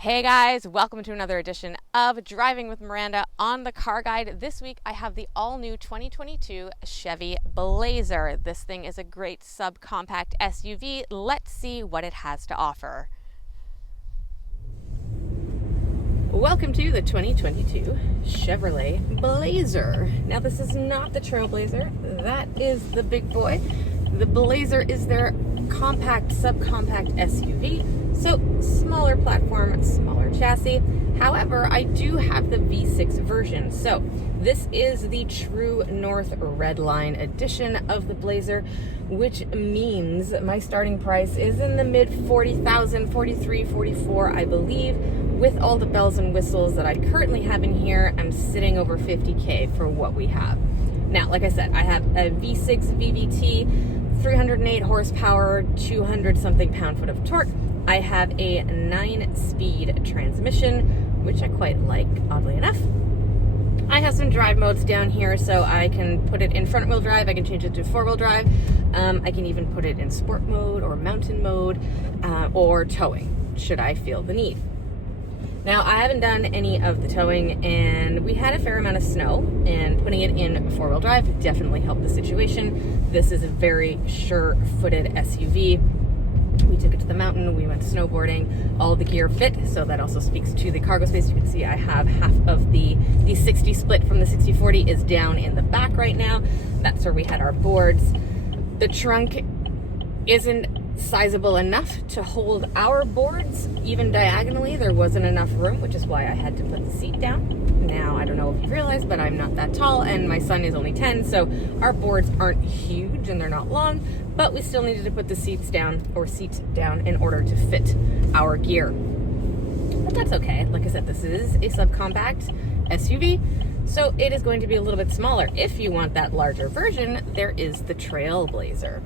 Hey guys, welcome to another edition of Driving with Miranda on the Car Guide. This week I have the all-new 2022 Chevy Blazer. This thing is a great subcompact SUV. Let's see what it has to offer. Welcome to the 2022 Chevrolet Blazer. Now this is not the Trailblazer, that is the big boy. The Blazer is their compact, subcompact SUV. So smaller platform, smaller chassis. However, I do have the V6 version. So this is the True North Redline edition of the Blazer, which means my starting price is in the mid 40,000, 43, 44, I believe. With all the bells and whistles that I currently have in here, I'm sitting over 50K for what we have. Now, like I said, I have a V6 VVT, 308 horsepower, 200 something pound-foot of torque. I have a 9-speed transmission, which I quite like, oddly enough. I have some drive modes down here, so I can put it in front-wheel drive, I can change it to four-wheel drive, I can even put it in sport mode or mountain mode, or towing, should I feel the need. Now, I haven't done any of the towing, and we had a fair amount of snow, and putting it in four-wheel drive definitely helped the situation. This is a very sure-footed SUV. We took it to the mountain, we went snowboarding, all the gear fit, so that also speaks to the cargo space. You can see I have half of the 60 split from the 60/40 is down in the back right now. That's where we had our boards. The trunk isn't sizable enough to hold our boards, even diagonally. There wasn't enough room, which is why I had to put the seat down. Now, I don't know if you realize, but I'm not that tall, and my son is only 10, so our boards aren't huge, and they're not long, but we still needed to put the seat down in order to fit our gear. But that's okay. Like I said, this is a subcompact SUV, so it is going to be a little bit smaller. If you want that larger version, there is the Trailblazer.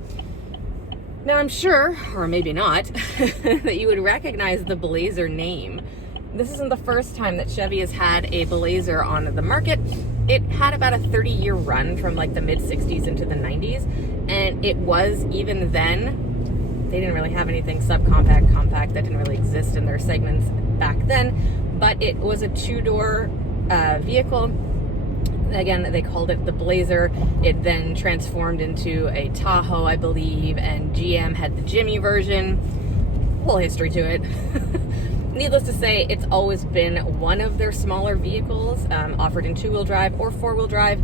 Now, I'm sure, or maybe not, that you would recognize the Blazer name. This isn't the first time that Chevy has had a Blazer on the market. It had about a 30-year run from like the mid-60s into the 90s, and it was, even then, they didn't really have anything subcompact, compact, that didn't really exist in their segments back then, but it was a two-door vehicle. Again, they called it the Blazer. It then transformed into a Tahoe, I believe, and GM had the Jimmy version. Whole history to it. Needless to say, it's always been one of their smaller vehicles, offered in two-wheel drive or four-wheel drive.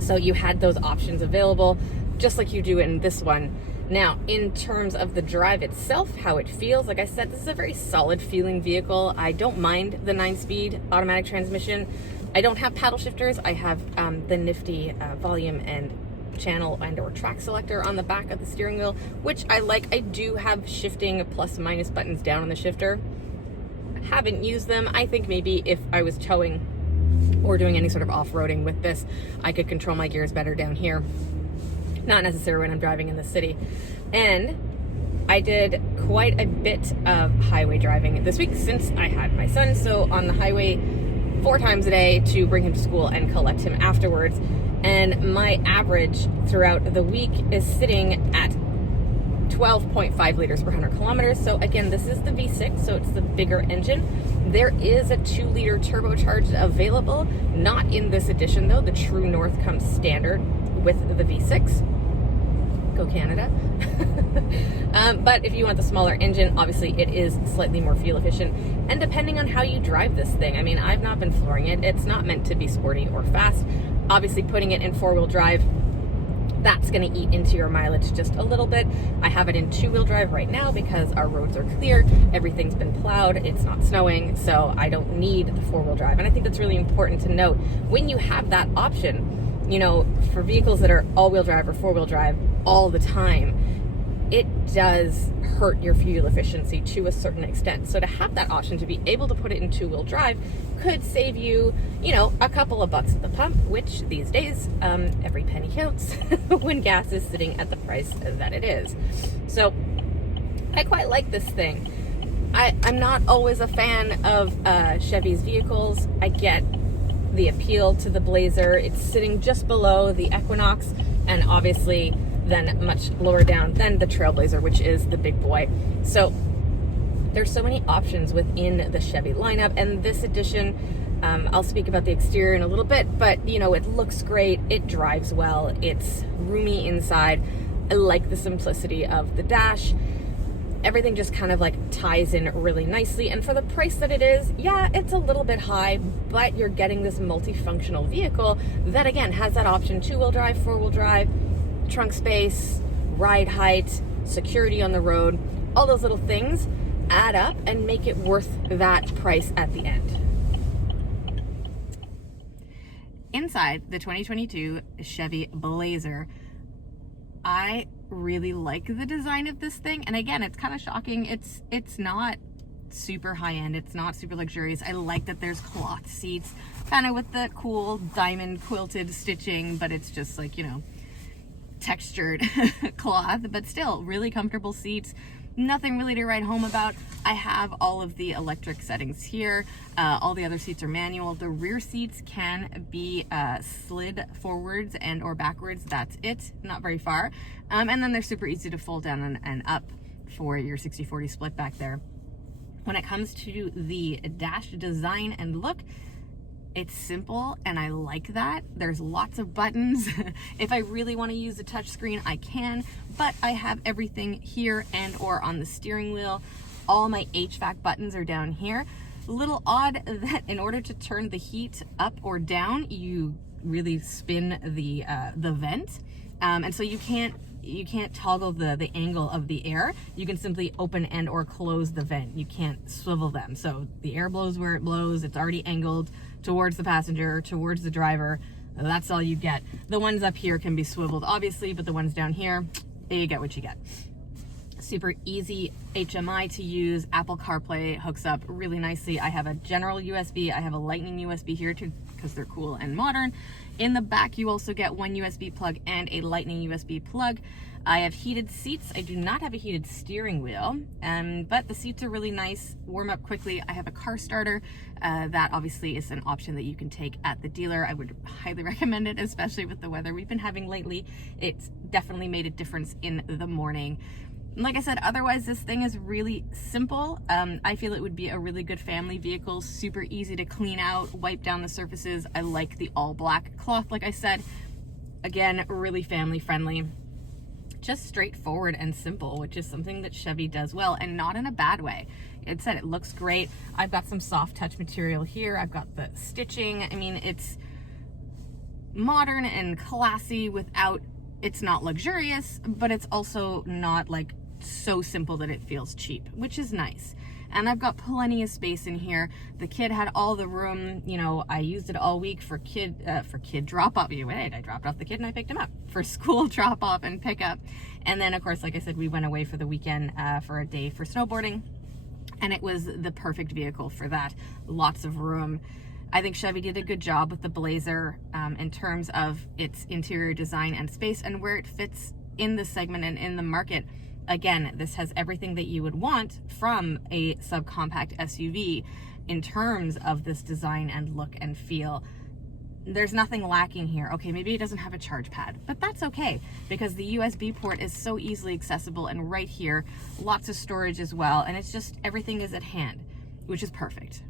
So you had those options available, just like you do in this one. Now, in terms of the drive itself, how it feels, like I said, this is a very solid feeling vehicle. I don't mind the 9-speed automatic transmission. I don't have paddle shifters. I have the nifty volume and channel and or track selector on the back of the steering wheel, which I like. I do have shifting plus minus buttons down on the shifter. Haven't used them. I think maybe if I was towing or doing any sort of off-roading with this, I could control my gears better down here. Not necessarily when I'm driving in the city. And I did quite a bit of highway driving this week since I had my son. So on the highway 4 times a day to bring him to school and collect him afterwards. And my average throughout the week is sitting at 12.5 liters per 100 kilometers. So again, this is the V6, so it's the bigger engine. There is a 2-liter turbocharged available, not in this edition though. The True North comes standard with the V6. Go Canada. But if you want the smaller engine, obviously it is slightly more fuel efficient. And depending on how you drive this thing, I mean, I've not been flooring it. It's not meant to be sporty or fast. Obviously putting it in four-wheel drive, that's going to eat into your mileage just a little bit. I have it in two-wheel drive right now because our roads are clear. Everything's been plowed. It's not snowing, so I don't need the four-wheel drive. And I think that's really important to note. When you have that option, you know, for vehicles that are all-wheel drive or four-wheel drive all the time, it does hurt your fuel efficiency to a certain extent. So to have that option, to be able to put it in two-wheel drive, could save you, you know, a couple of bucks at the pump, which these days, every penny counts when gas is sitting at the price that it is. So I quite like this thing. I'm not always a fan of Chevy's vehicles. I get the appeal to the Blazer. It's sitting just below the Equinox, and obviously then much lower down than the Trailblazer, which is the big boy. So There's so many options within the Chevy lineup, and this edition, I'll speak about the exterior in a little bit, but you know, it looks great, it drives well, it's roomy inside. I like the simplicity of the dash. Everything just kind of like ties in really nicely, and for the price that it is, yeah, it's a little bit high, but you're getting this multifunctional vehicle that again has that option: 2-wheel drive, 4-wheel drive, trunk space, ride height, security on the road. All those little things add up and make it worth that price at the end. Inside the 2022 Chevy Blazer, I really like the design of this thing, and again, it's kind of shocking. It's not super high-end, it's not super luxurious. I like that there's cloth seats, kind of with the cool diamond quilted stitching, but it's just like, you know, textured cloth, but still really comfortable seats. Nothing really to write home about. I have all of the electric settings here. All the other seats are manual. The rear seats can be slid forwards and or backwards. That's it, not very far. And then they're super easy to fold down and up for your 60/40 split back there. When it comes to the dash design and look, it's simple, and I like that. There's lots of buttons. If I really want to use a touch screen, I can, but I have everything here and or on the steering wheel. All my HVAC buttons are down here. A little odd that in order to turn the heat up or down, you really spin the vent, and so you can't toggle the angle of the air. You can simply open and or close the vent. You can't swivel them. So the air blows where it blows. It's already angled towards the passenger, towards the driver. That's all you get. The ones up here can be swiveled, obviously, but the ones down here, you get what you get. Super easy HMI to use. Apple CarPlay hooks up really nicely. I have a general USB. I have a Lightning USB here too, because they're cool and modern. In the back, you also get one USB plug and a Lightning USB plug. I have heated seats. I do not have a heated steering wheel, but the seats are really nice, warm up quickly. I have a car starter. That obviously is an option that you can take at the dealer. I would highly recommend it, especially with the weather we've been having lately. It's definitely made a difference in the morning. Like I said, otherwise this thing is really simple. I feel it would be a really good family vehicle, super easy to clean out, wipe down the surfaces. I like the all black cloth, like I said. Again, really family friendly. Just straightforward and simple, which is something that Chevy does well, and not in a bad way. It said it looks great. I've got some soft touch material here. I've got the stitching. I mean, it's modern and classy without, it's not luxurious, but it's also not like so simple that it feels cheap, which is nice. And I've got plenty of space in here. The kid had all the room. You know, I used it all week for kid drop off. Wait, I dropped off the kid and I picked him up for school drop off and pick up. And then of course, like I said, we went away for the weekend for a day for snowboarding, and it was the perfect vehicle for that. Lots of room. I think Chevy did a good job with the Blazer in terms of its interior design and space and where it fits in the segment and in the market. Again, this has everything that you would want from a subcompact SUV in terms of this design and look and feel. There's nothing lacking here. Okay, maybe it doesn't have a charge pad, but that's okay because the USB port is so easily accessible and right here. Lots of storage as well, and it's just everything is at hand, which is perfect.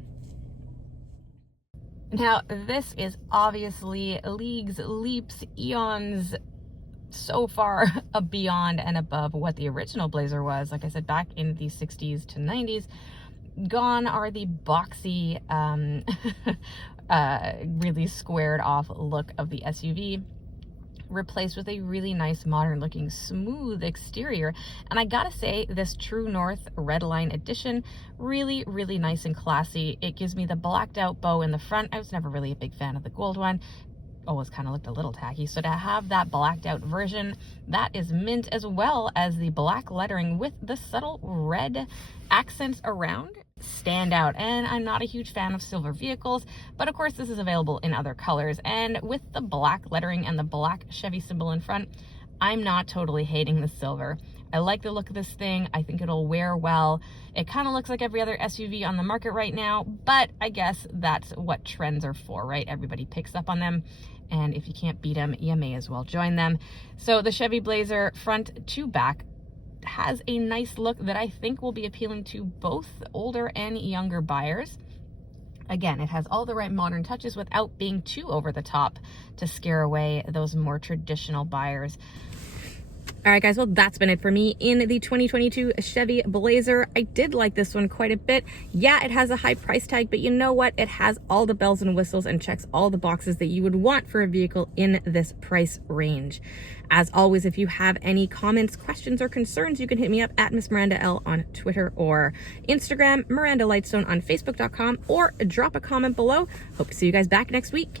Now, this is obviously leagues, leaps, eons so far beyond and above what the original Blazer was. Like I said, back in the 60s to 90s. Gone are the boxy, really squared off look of the SUV, replaced with a really nice modern looking smooth exterior. And I gotta say, this True North Redline edition, really nice and classy. It gives me the blacked out bow in the front. I was never really a big fan of the gold one. Always kind of looked a little tacky. So to have that blacked out version, that is mint, as well as the black lettering with the subtle red accents around, stand out. And I'm not a huge fan of silver vehicles, but of course this is available in other colors. And with the black lettering and the black Chevy symbol in front, I'm not totally hating the silver. I like the look of this thing. I think it'll wear well. It kind of looks like every other SUV on the market right now, but I guess that's what trends are for, right? Everybody picks up on them, and if you can't beat them, you may as well join them. So the Chevy Blazer, front to back, has a nice look that I think will be appealing to both older and younger buyers. Again, it has all the right modern touches without being too over the top to scare away those more traditional buyers. All right, guys, well, that's been it for me in the 2022 Chevy Blazer. I did like this one quite a bit. Yeah, it has a high price tag, but you know what? It has all the bells and whistles and checks all the boxes that you would want for a vehicle in this price range. As always, if you have any comments, questions, or concerns, you can hit me up at Miss Miranda L on Twitter or Instagram, Miranda Lightstone on Facebook.com, or drop a comment below. Hope to see you guys back next week.